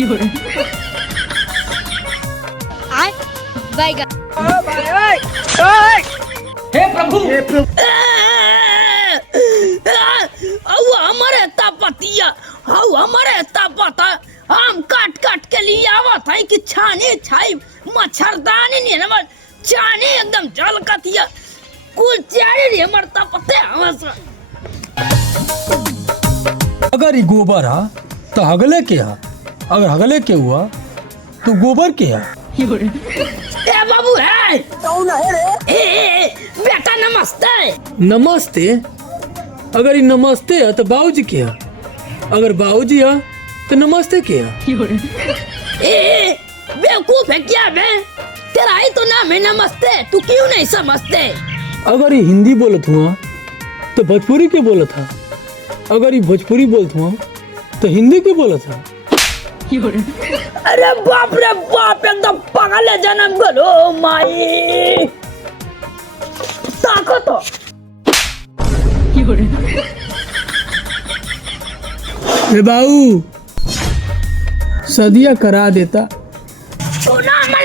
हे प्रभु हमारे तापतिया हमारे तापता हम काट काट के लिए आवत है कि छाने छाई मच्छरदानी नहीं नमर छाने एकदम झलकतिया कुल चारे रे हमर तापते हमसा। अगर ये गोबर है तो हगले के है, अगर हगले के हुआ तो गोबर के है। ए बाबू है कौन है रे? ए बेटा नमस्ते। नमस्ते? अगर ये नमस्ते है तो बाबूजी के है, अगर बाबूजी है तो नमस्ते के है। ए बेवकूफ है क्या बे? तेरा ही तो नाम है नमस्ते, तू क्यों नहीं समझते? अगर ये हिंदी बोलत हुआ तो भोजपुरी के बोला था, अगर ये भोजपुरी बोलत हुआ तो हिंदी के बोला था। अरे बाप रे बाप एकदम पागल है जन्म गलो माई ताको तो। ए बाबू सदिया करा देता तू ना मन